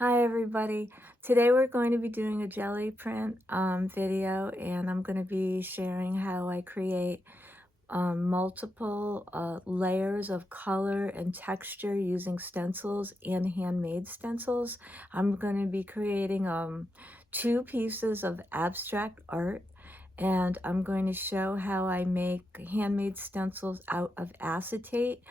Hi everybody. Today we're going to be doing a jelly print video, and I'm going to be sharing how I create multiple layers of color and texture using stencils and handmade stencils. I'm going to be creating 2 pieces of abstract art, and I'm going to show how I make handmade stencils out of acetate,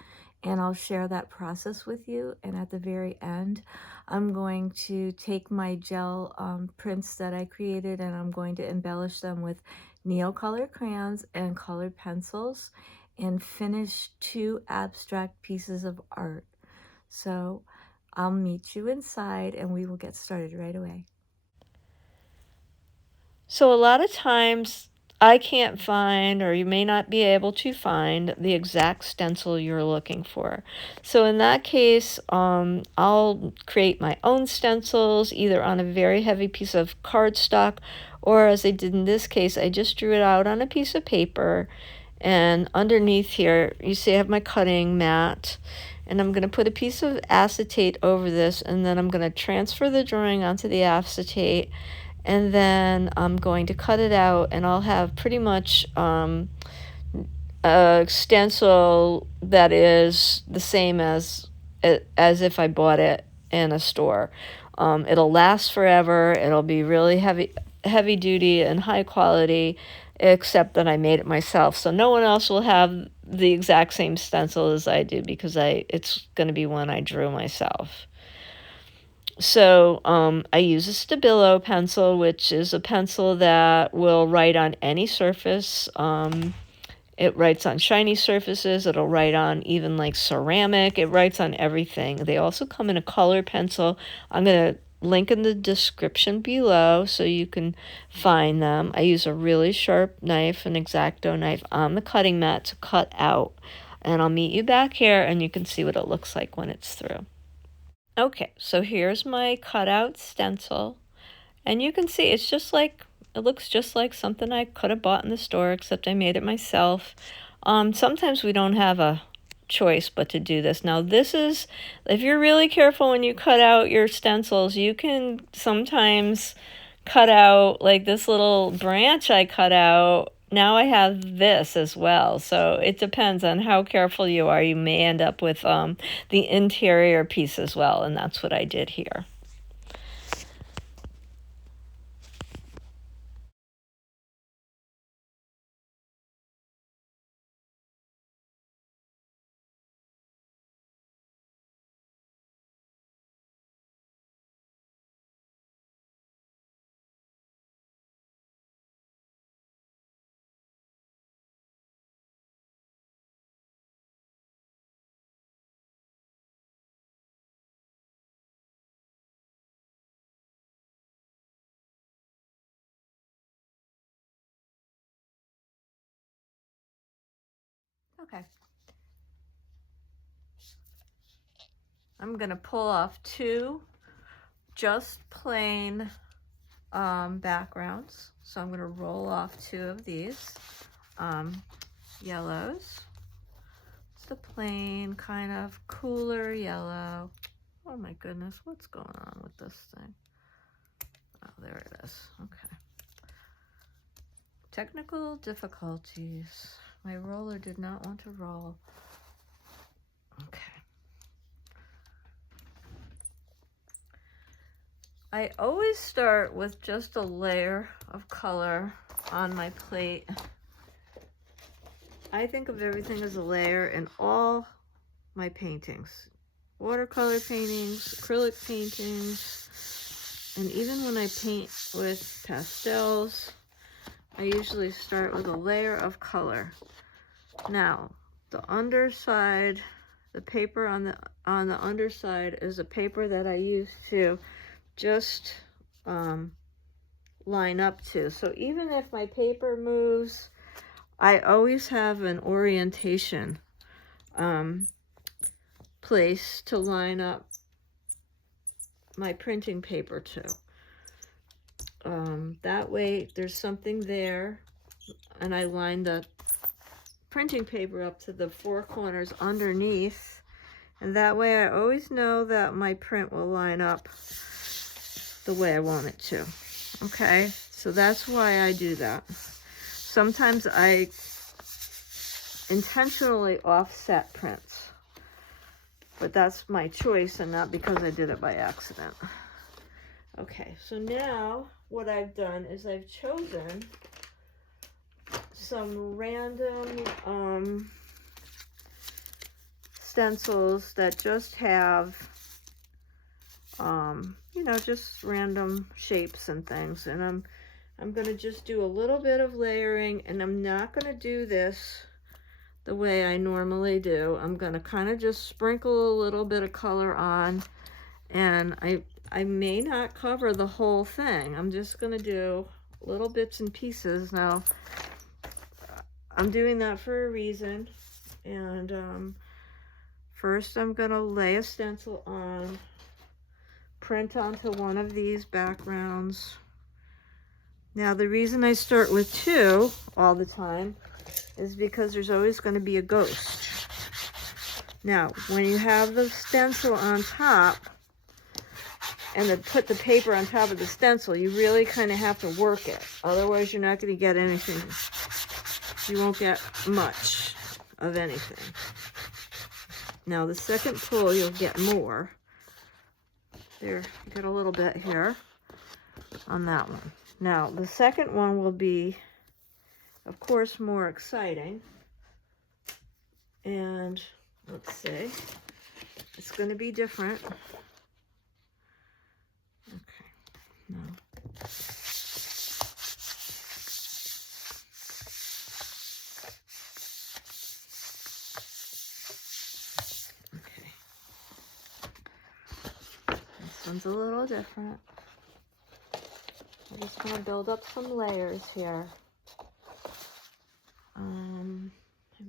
and I'll share that process with you. And at the very end, I'm going to take my gel prints that I created, and I'm going to embellish them with Neocolor crayons and colored pencils and finish 2 abstract pieces of art. So I'll meet you inside and we will get started right away. So a lot of times I can't find, or you may not be able to find, the exact stencil you're looking for. So in that case, I'll create my own stencils either on a very heavy piece of cardstock, or as I did in this case, I just drew it out on a piece of paper. And underneath here, you see I have my cutting mat, and I'm going to put a piece of acetate over this, and then I'm going to transfer the drawing onto the acetate, and then I'm going to cut it out, and I'll have pretty much a stencil that is the same as if I bought it in a store. It'll last forever. It'll be really heavy duty and high quality, except that I made it myself. So no one else will have the exact same stencil as I do, because it's going to be one I drew myself. So I use a Stabilo pencil, which is a pencil that will write on any surface. It writes on shiny surfaces. It'll write on even like ceramic. It writes on everything. They also come in a color pencil. I'm going to link in the description below so you can find them. I use a really sharp knife, an X-Acto knife, on the cutting mat to cut out. And I'll meet you back here and you can see what it looks like when it's through. Okay, so here's my cutout stencil, and you can see it looks just like something I could have bought in the store, except I made it myself. Sometimes we don't have a choice but to do this. Now this is, if you're really careful when you cut out your stencils, you can sometimes cut out like this little branch I cut out. Now I have this as well. So it depends on how careful you are. You may end up with the interior piece as well, and that's what I did here. Okay. I'm going to pull off 2 just plain backgrounds. So I'm going to roll off 2 of these yellows. It's the plain kind of cooler yellow. Oh my goodness, what's going on with this thing? Oh, there it is. Okay. Technical difficulties. My roller did not want to roll. Okay. I always start with just a layer of color on my plate. I think of everything as a layer in all my paintings. Watercolor paintings, acrylic paintings, and even when I paint with pastels, I usually start with a layer of color. Now, the underside, the paper on the underside is a paper that I use to just line up to. So even if my paper moves, I always have an orientation place to line up my printing paper to. That way there's something there, and I line the printing paper up to the 4 corners underneath, and that way I always know that my print will line up the way I want it to. Okay, so that's why I do that. Sometimes I intentionally offset prints, but that's my choice and not because I did it by accident. Okay, so now what I've done is I've chosen some random stencils that just have you know, just random shapes and things, and I'm gonna just do a little bit of layering, and I'm not gonna do this the way I normally do. I'm gonna kind of just sprinkle a little bit of color on, and I may not cover the whole thing. I'm just gonna do little bits and pieces. Now I'm doing that for a reason, and first I'm gonna lay a stencil on, print onto one of these backgrounds. Now the reason I start with 2 all the time is because there's always going to be a ghost. Now when you have the stencil on top and then put the paper on top of the stencil, you really kind of have to work it, otherwise you're not going to get anything. You won't get much of anything. Now the second pull you'll get more. There, get a little bit here on that one. Now, the second one will be, of course, more exciting. And let's see, it's going to be different. Okay, no. This one's a little different. I'm just going to build up some layers here. I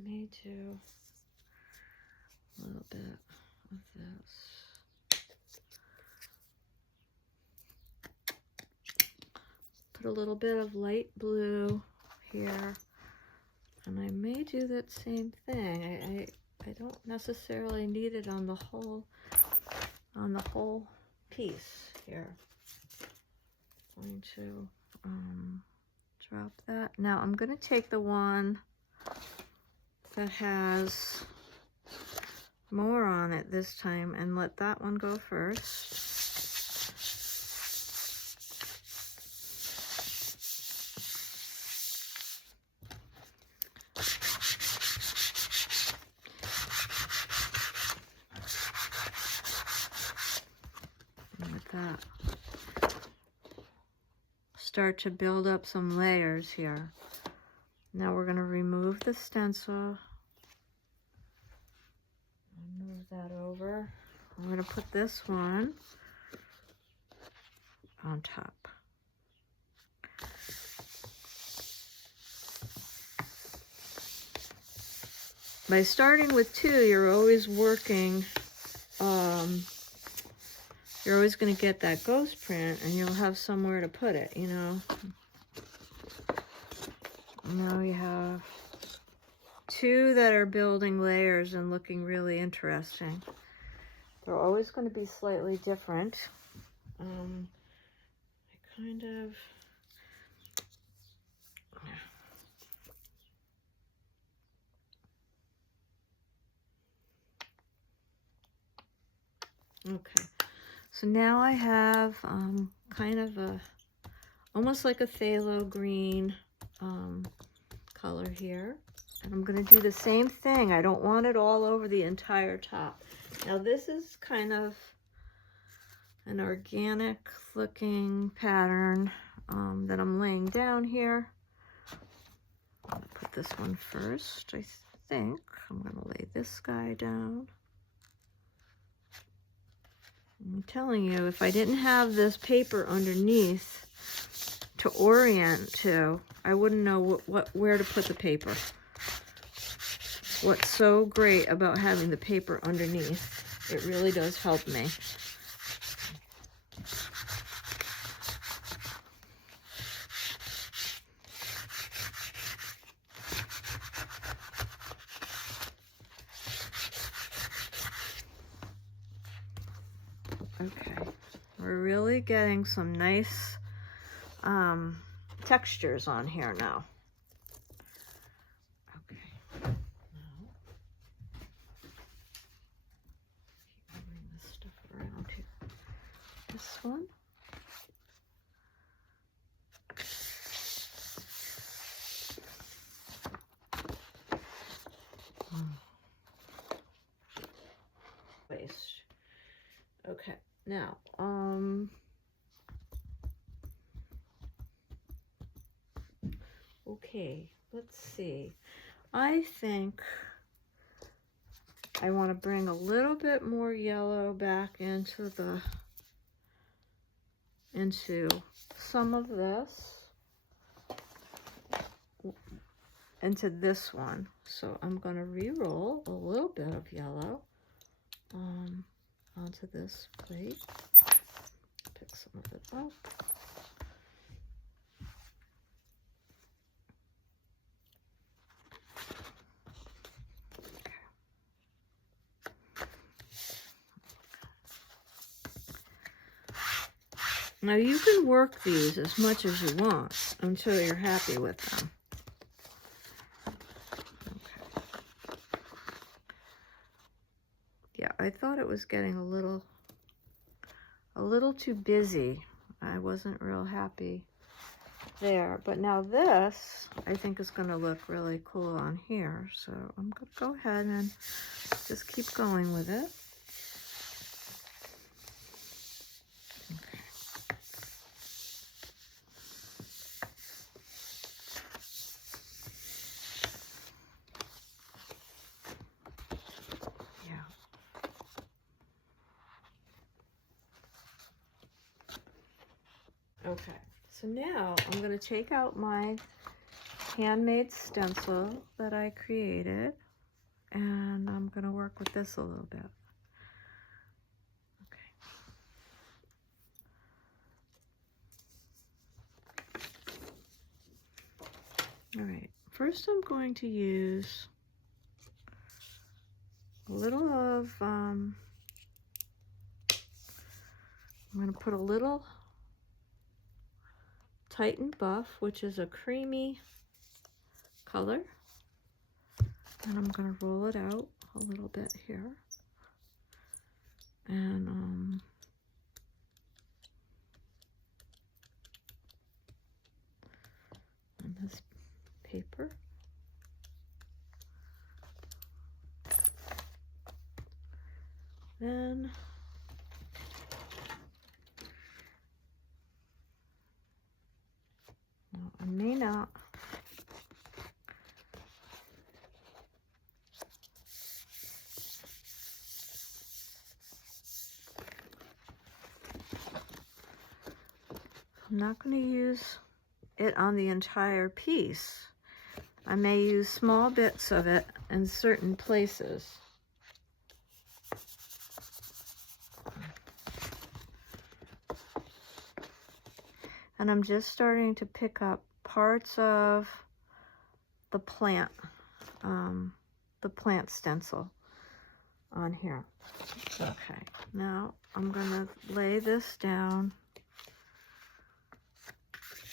may do a little bit of this. Put a little bit of light blue here. And I may do that same thing. I don't necessarily need it on the whole piece here. Going to drop that. Now I'm going to take the one that has more on it this time and let that one go first. And with that, start to build up some layers here. Now we're going to remove the stencil. Move that over. I'm going to put this one on top. By starting with 2, you're always working, you're always going to get that ghost print and you'll have somewhere to put it, you know. Now you have 2 that are building layers and looking really interesting. They're always going to be slightly different. I kind of... Okay, so now I have kind of a, almost like a phthalo green color here. And I'm going to do the same thing. I don't want it all over the entire top. Now this is kind of an organic looking pattern that I'm laying down here. I'm going to put this one first, I think. I'm going to lay this guy down. I'm telling you, if I didn't have this paper underneath to orient to, I wouldn't know where to put the paper. What's so great about having the paper underneath, it really does help me. Okay, We're really getting some nice textures on here now. Okay. Now, keep moving this stuff around here. This one. Waste. Okay. Now, okay, let's see. I think I want to bring a little bit more yellow back into some of this, into this one. So I'm going to re-roll a little bit of yellow onto this plate. Pick some of it up. Now you can work these as much as you want until you're happy with them. Okay. Yeah, I thought it was getting a little too busy. I wasn't real happy there, but now this I think is going to look really cool on here. So I'm going to go ahead and just keep going with it. Okay, so now I'm going to take out my handmade stencil that I created, and I'm going to work with this a little bit. Okay. All right, first I'm going to use a little of, I'm going to put a little Titan Buff, which is a creamy color, and I'm going to roll it out a little bit here, and on this paper. Then I may not. I'm not going to use it on the entire piece. I may use small bits of it in certain places. And I'm just starting to pick up parts of the plant stencil on here. Okay, now I'm gonna lay this down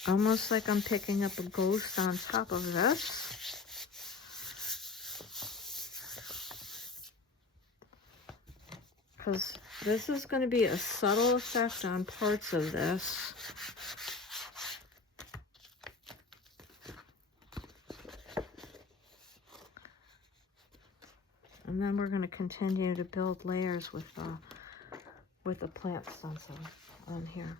almost like I'm picking up a ghost on top of this. Because this is going to be a subtle effect on parts of this. And then we're going to continue to build layers with the plant stencil on here.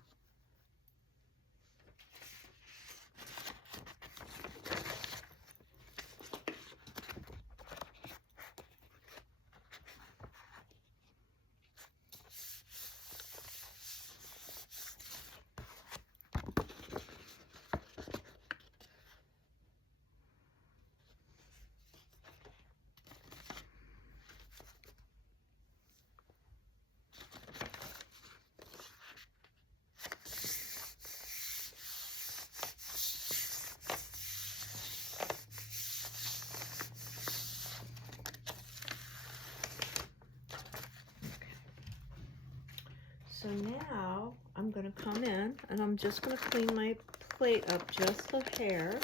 going to come in and I'm just going to clean my plate up just a hair.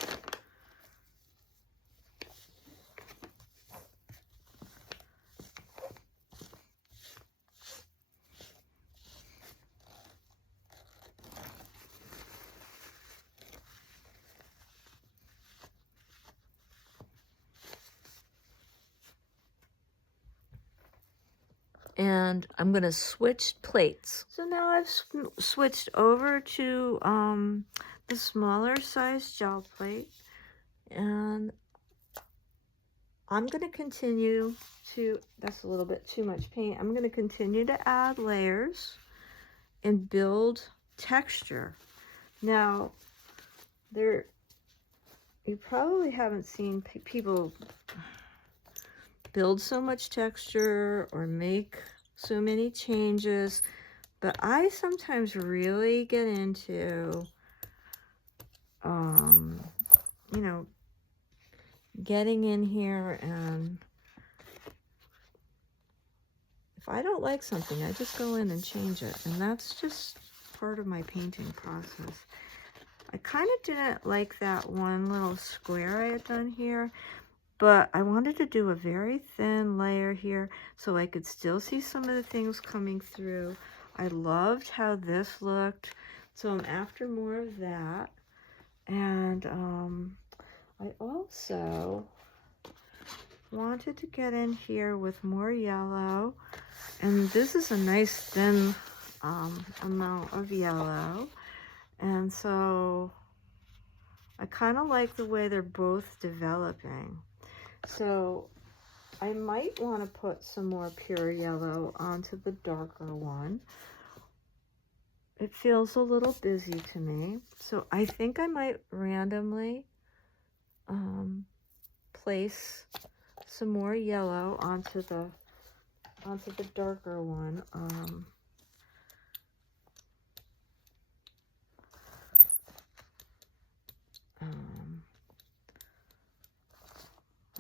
And I'm going to switch plates. So now I've switched over to the smaller size gel plate, and I'm going to continue to, that's a little bit too much paint, I'm going to continue to add layers and build texture. Now, you probably haven't seen people build so much texture or make so many changes, but I sometimes really get into you know, getting in here, and if I don't like something, I just go in and change it, and that's just part of my painting process. I kind of didn't like that one little square I had done here, but I wanted to do a very thin layer here so I could still see some of the things coming through. I loved how this looked, so I'm after more of that. And I also wanted to get in here with more yellow, and this is a nice thin amount of yellow, and so I kind of like the way they're both developing. So I might want to put some more pure yellow onto the darker one. It feels a little busy to me, so I think I might randomly place some more yellow onto the darker one.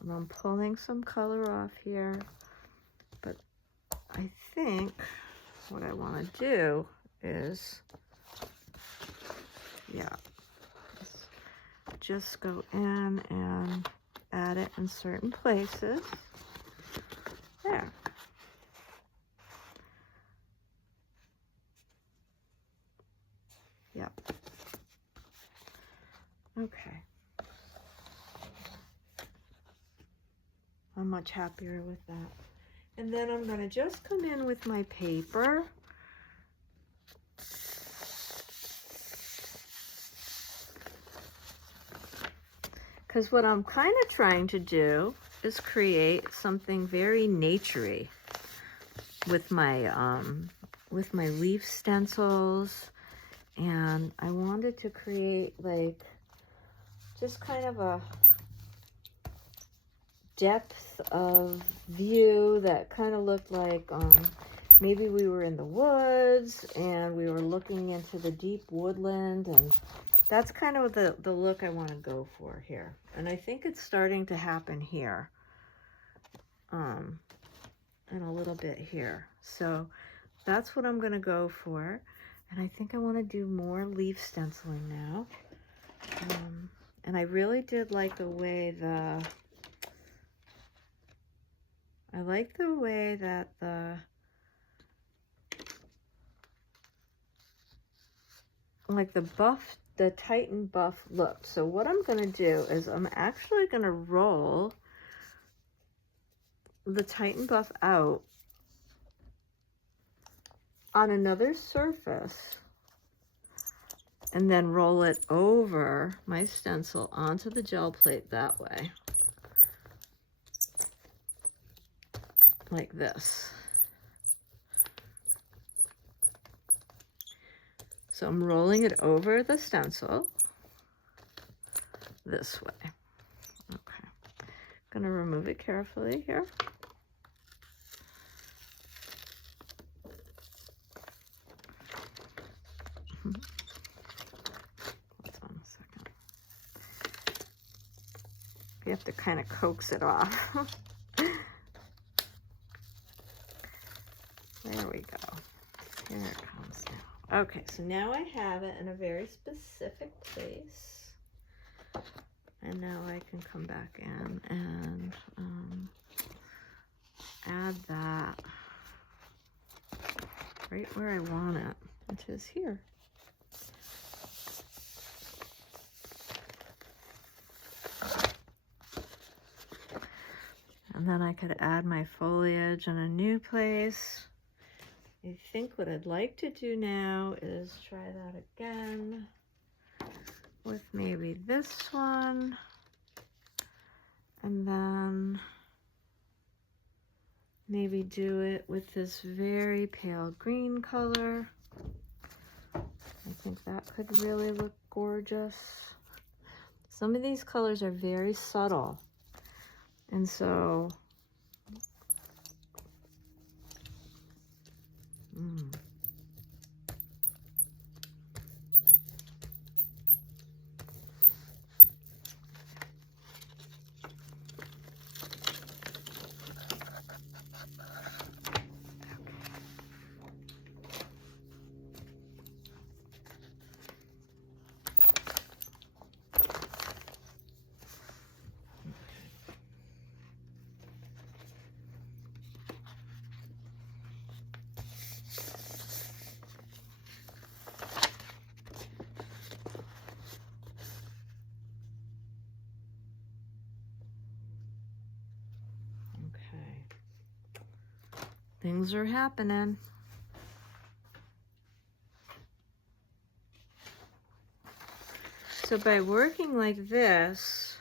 And I'm pulling some color off here, but I think what I want to do is, yeah, just go in and add it in certain places. There. Yep. Okay. I'm much happier with that. And then I'm going to just come in with my paper. Because what I'm kind of trying to do is create something very naturey with my leaf stencils, and I wanted to create like just kind of a depth of view that kind of looked like maybe we were in the woods and we were looking into the deep woodland, and that's kind of the look I want to go for here. And I think it's starting to happen here and a little bit here. So that's what I'm going to go for. And I think I want to do more leaf stenciling now. And I really did like the way that the Titan buff looked. So what I'm going to do is I'm actually going to roll the Titan buff out on another surface and then roll it over my stencil onto the gel plate that way, like this. So I'm rolling it over the stencil this way. Okay, gonna remove it carefully here. Hold on a second. You have to kind of coax it off. There we go. Here it comes now. Okay, so now I have it in a very specific place. And now I can come back in and add that right where I want it, which is here. And then I could add my foliage in a new place. I think what I'd like to do now is try that again with maybe this one. And then maybe do it with this very pale green color. I think that could really look gorgeous. Some of these colors are very subtle. And so, things are happening. So by working like this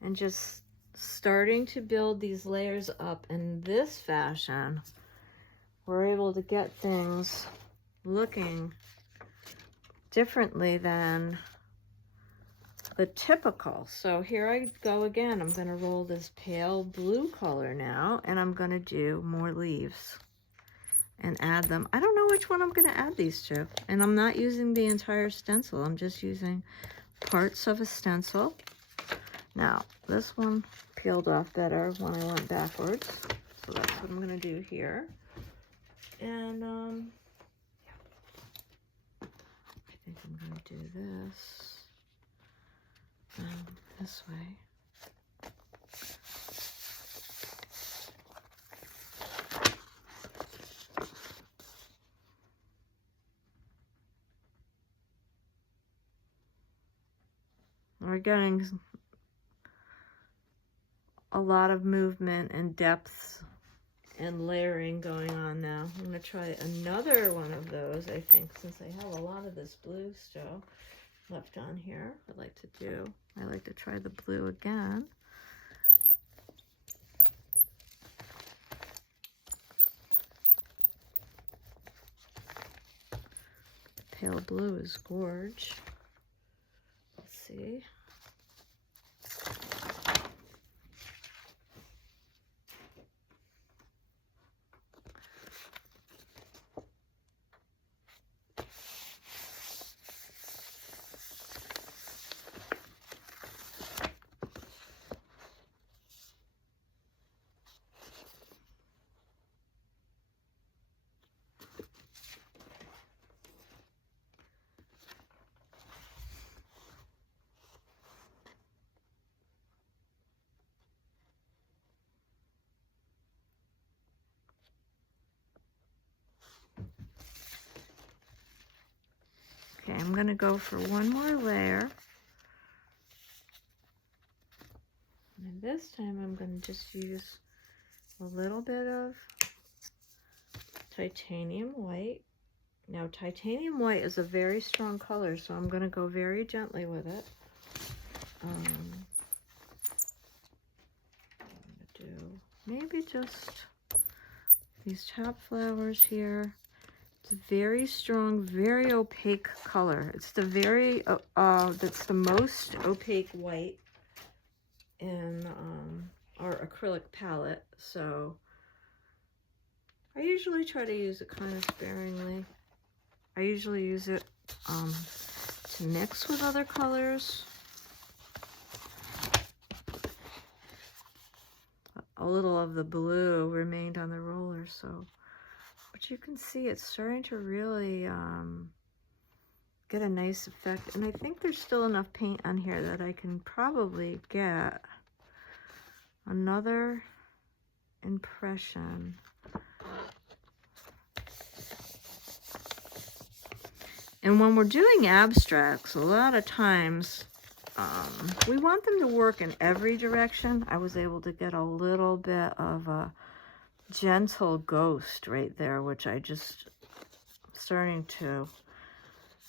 and just starting to build these layers up in this fashion, we're able to get things looking differently than the typical. So here I go again. I'm going to roll this pale blue color now, and I'm going to do more leaves and add them. I don't know which one I'm going to add these to, and I'm not using the entire stencil. I'm just using parts of a stencil. Now, this one peeled off better when I went backwards, so that's what I'm going to do here. And I think I'm going to do this. This way. We're getting a lot of movement and depth and layering going on now. I'm going to try another one of those, I think, since I have a lot of this blue still left on here. I like to try the blue again. Pale blue is gorge. Let's see. Okay, I'm going to go for one more layer. And this time I'm going to just use a little bit of titanium white. Now, titanium white is a very strong color, so I'm going to go very gently with it. I'm going to do maybe just these top flowers here. It's a very strong, very opaque color. It's the very, that's the most opaque white in our acrylic palette. So I usually try to use it kind of sparingly. I usually use it to mix with other colors. A little of the blue remained on the roller, so I'm But you can see it's starting to really get a nice effect. And I think there's still enough paint on here that I can probably get another impression. And when we're doing abstracts, a lot of times we want them to work in every direction. I was able to get a little bit of a gentle ghost right there, which I just starting to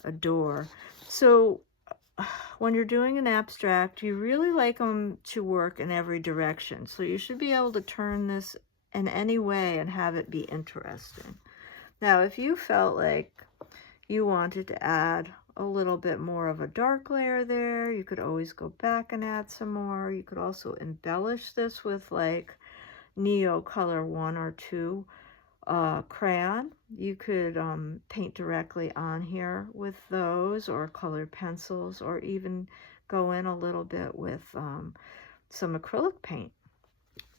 adore. So when you're doing an abstract, you really like them to work in every direction. So you should be able to turn this in any way and have it be interesting. Now, if you felt like you wanted to add a little bit more of a dark layer there, you could always go back and add some more. You could also embellish this with like Neo Color 1 or 2 crayon. You could paint directly on here with those, or colored pencils, or even go in a little bit with some acrylic paint.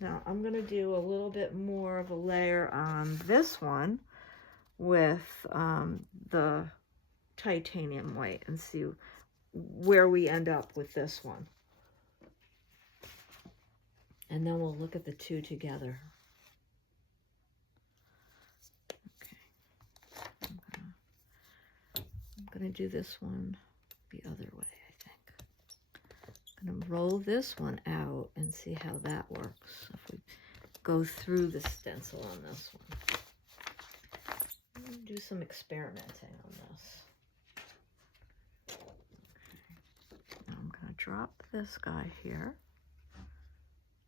Now I'm going to do a little bit more of a layer on this one with the titanium white and see where we end up with this one. And then we'll look at the two together. Okay. I'm gonna do this one the other way, I think. I'm gonna roll this one out and see how that works. If we go through the stencil on this one. I'm gonna do some experimenting on this. Okay. Now I'm gonna drop this guy here.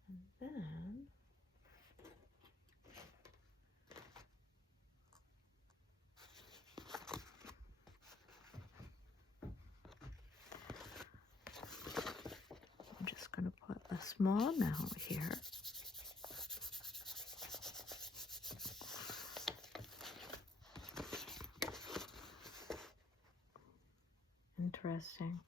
And then I'm just going to put a small amount here. Interesting.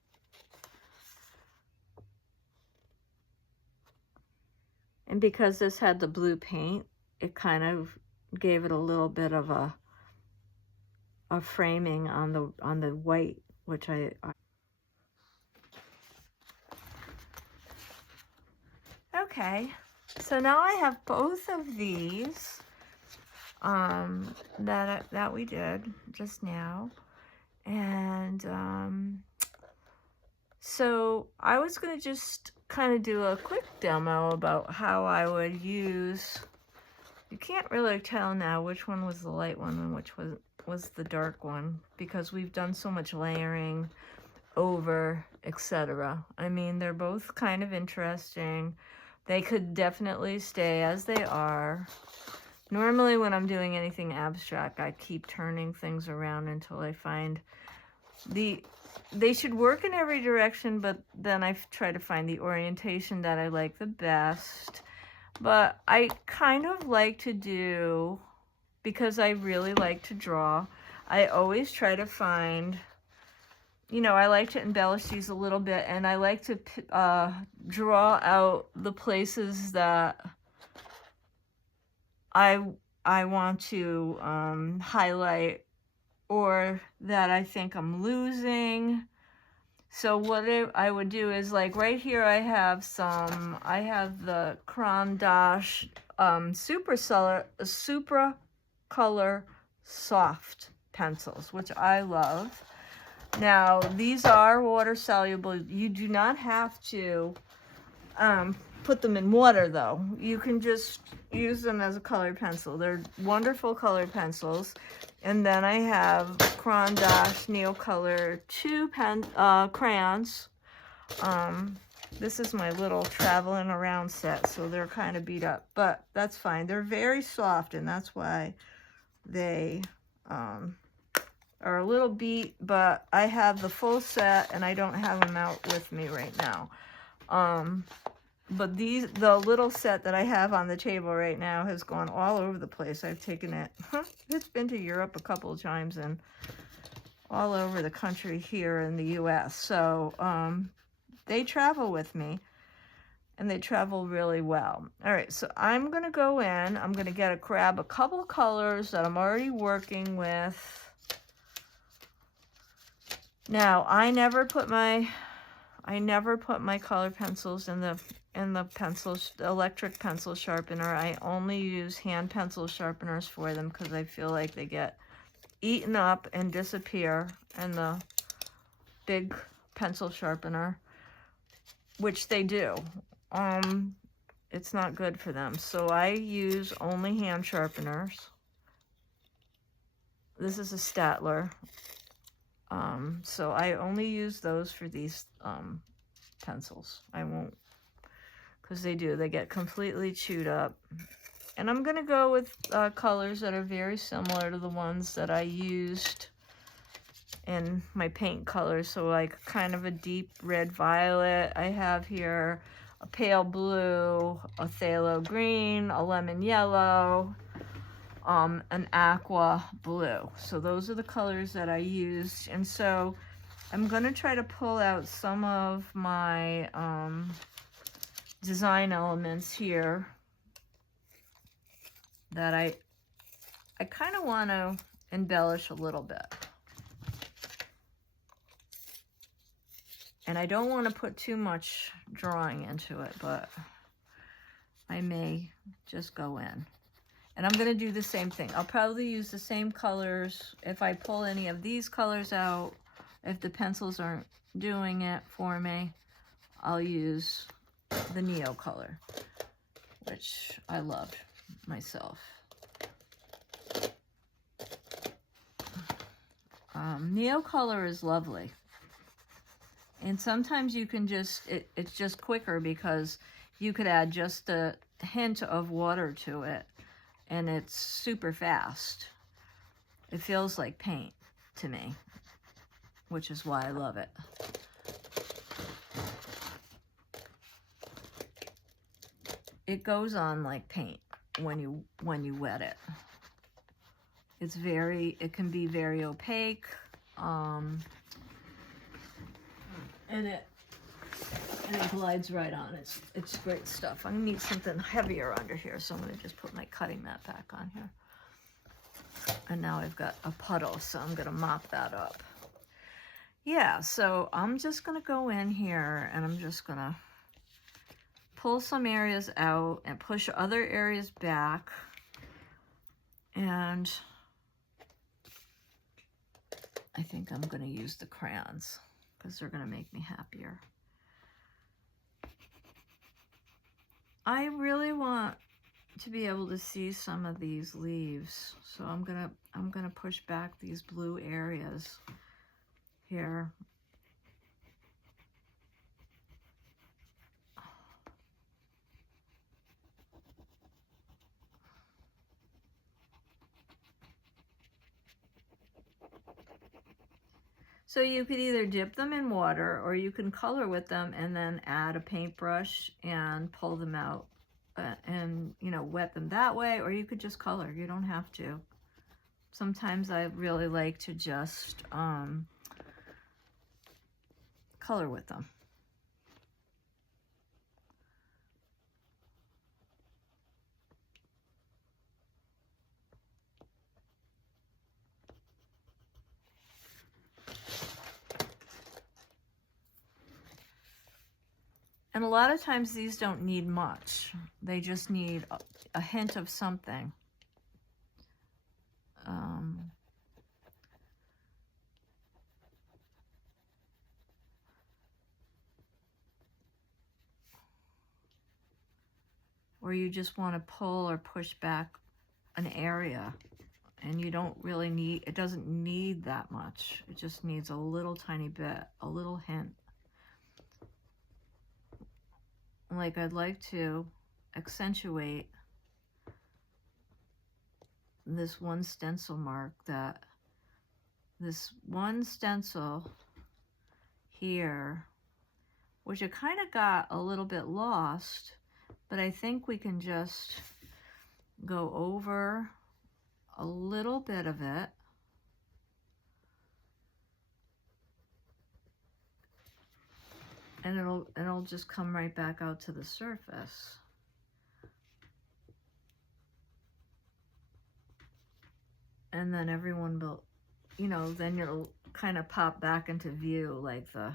And because this had the blue paint, it kind of gave it a little bit of a framing on the white, which I okay. So now I have both of these that we did just now, and so I was gonna just kind of do a quick demo about how I would use. You can't really tell now which one was the light one and which was the dark one, because we've done so much layering over, etc. I mean, they're both kind of interesting. They could definitely stay as they are. Normally when I'm doing anything abstract, I keep turning things around until I find they should work in every direction, but then I try to find the orientation that I like the best. But I kind of like to do, because I really like to draw, I always try to find, you know, I like to embellish these a little bit, and I like to draw out the places that I want to highlight, or that I think I'm losing. So what I would do is, like right here I have the Caran D'ache Supra color soft pencils, which I love. Now these are water soluble. You do not have to put them in water though. You can just use them as a colored pencil. They're wonderful colored pencils. And then I have Caran D'ache Neo Color 2 crayons. This is my little traveling around set, so they're kind of beat up, but that's fine. They're very soft, and that's why they are a little beat, but I have the full set, and I don't have them out with me right now. But the little set that I have on the table right now has gone all over the place. I've taken it, it's been to Europe a couple of times and all over the country here in the US. So they travel with me. and they travel really well. All right, so I'm gonna go in, I'm gonna grab a couple of colors that I'm already working with. Now, I never put my color pencils in the the electric pencil sharpener. I only use hand pencil sharpeners for them because I feel like they get eaten up and disappear in the big pencil sharpener, which they do. It's not good for them. So I use only hand sharpeners. This is a Statler. So I only use those for these pencils. I won't, because they get completely chewed up. And I'm going to go with colors that are very similar to the ones that I used in my paint colors. So like kind of a deep red violet. I have here a pale blue, a phthalo green, a lemon yellow, an aqua blue. So those are the colors that I used. And so I'm going to try to pull out some of my design elements here that I kind of want to embellish a little bit. And I don't want to put too much drawing into it, but I may just go in. And I'm going to do the same thing. I'll probably use the same colors. If I pull any of these colors out, if the pencils aren't doing it for me, I'll use the Neo color, which I love myself. Neo color is lovely. And sometimes you can just, it's just quicker because you could add just a hint of water to it and it's super fast. It feels like paint to me, which is why I love it. It goes on like paint when you wet it. It can be very opaque. And it glides right on. It's great stuff. I need something heavier under here, so I'm going to just put my cutting mat back on here. And now I've got a puddle, so I'm going to mop that up. Yeah, so I'm just going to go in here and I'm just going to pull some areas out and push other areas back. And I think I'm going to use the crayons because they're going to make me happier. I really want to be able to see some of these leaves, so I'm gonna push back these blue areas here. So you could either dip them in water or you can color with them and then add a paintbrush and pull them out and, you know, wet them that way, or you could just color. You don't have to. Sometimes I really like to just color with them. And a lot of times these don't need much. They just need a hint of something. Or you just want to pull or push back an area. And you don't really need, it doesn't need that much. It just needs a little tiny bit, a little hint. Like I'd like to accentuate this one stencil mark, this one stencil here, which I kind of got a little bit lost, but I think we can just go over a little bit of it. and it'll just come right back out to the surface. And then everyone will, you know, then you'll kind of pop back into view like the,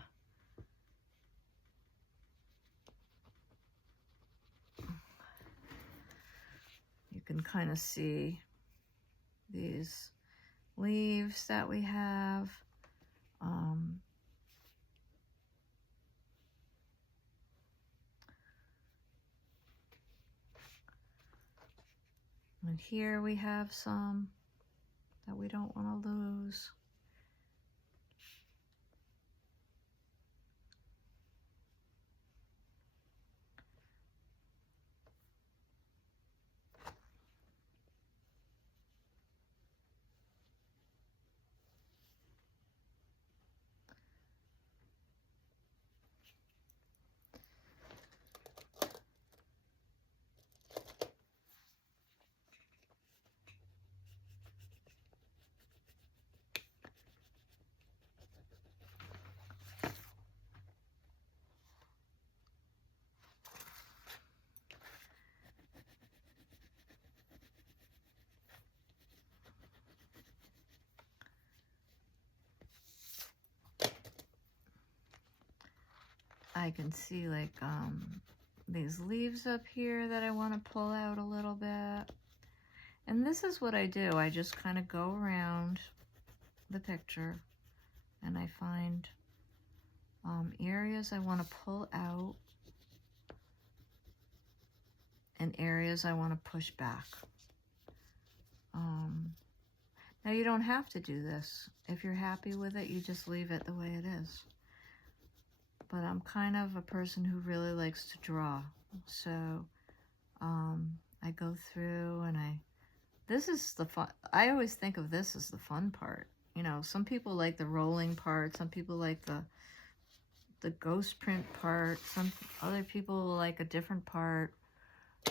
you can kind of see these leaves that we have. And here we have some that we don't want to lose. I can see like these leaves up here that I want to pull out a little bit. And this is what I do. I just kind of go around the picture and I find areas I want to pull out and areas I want to push back. Now you don't have to do this. If you're happy with it, you just leave it the way it is. But I'm kind of a person who really likes to draw. So I go through and this is the fun. I always think of this as the fun part. You know, some people like the rolling part. Some people like the ghost print part. Some other people like a different part.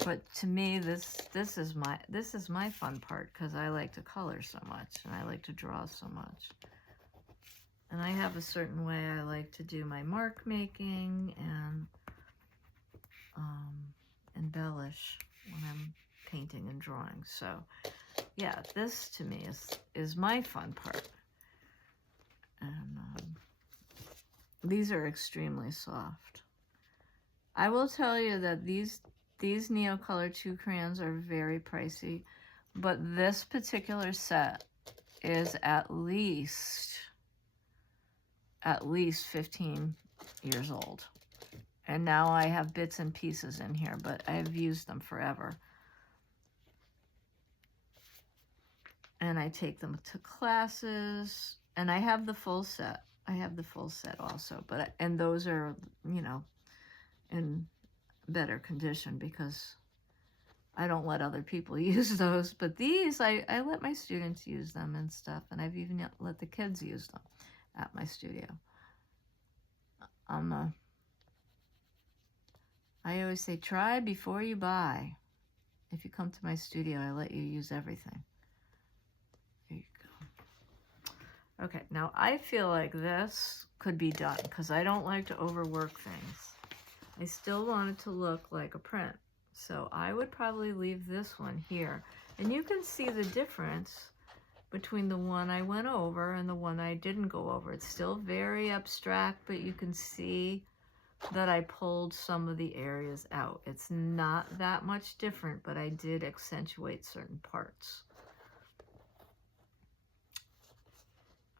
But to me, this is my fun part because I like to color so much and I like to draw so much. And I have a certain way I like to do my mark making and embellish when I'm painting and drawing. So yeah, this to me is my fun part. And these are extremely soft. I will tell you that these Neocolor 2 crayons are very pricey, but this particular set is at least 15 years old. And now I have bits and pieces in here, but I've used them forever. And I take them to classes, and I have the full set. I have the full set also, and those are, you know, in better condition because I don't let other people use those. But these, I let my students use them and stuff, and I've even let the kids use them at my studio. I always say, try before you buy. If you come to my studio, I let you use everything. There you go. Okay, now I feel like this could be done because I don't like to overwork things. I still want it to look like a print. So I would probably leave this one here. And you can see the difference between the one I went over and the one I didn't go over. It's still very abstract, but you can see that I pulled some of the areas out. It's not that much different, but I did accentuate certain parts.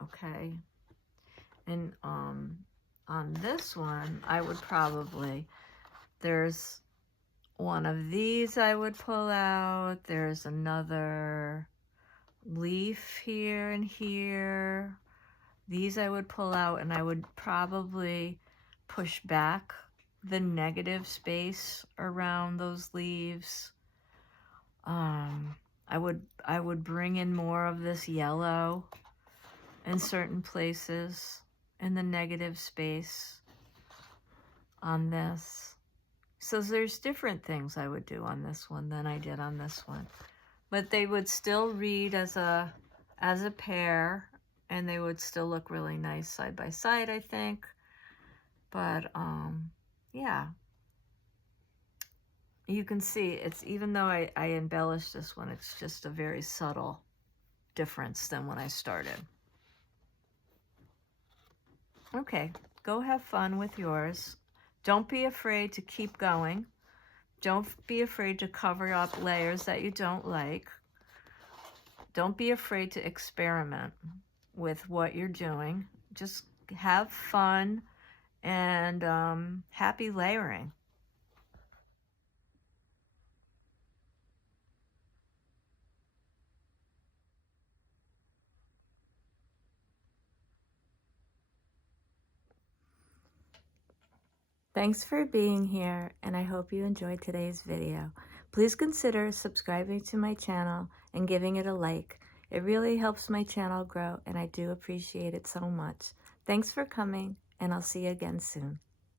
Okay. And on this one, I would probably, there's one of these I would pull out. There's another leaf here and here. These I would pull out, and I would probably push back the negative space around those leaves. I would bring in more of this yellow in certain places in the negative space on this. So there's different things I would do on this one than I did on this one. But they would still read as a pair, and they would still look really nice side by side, I think. But yeah, you can see it's, even though I embellished this one, it's just a very subtle difference than when I started. Okay, go have fun with yours. Don't be afraid to keep going. Don't be afraid to cover up layers that you don't like. Don't be afraid to experiment with what you're doing. Just have fun and happy layering. Thanks for being here, and I hope you enjoyed today's video. Please consider subscribing to my channel and giving it a like. It really helps my channel grow, and I do appreciate it so much. Thanks for coming, and I'll see you again soon.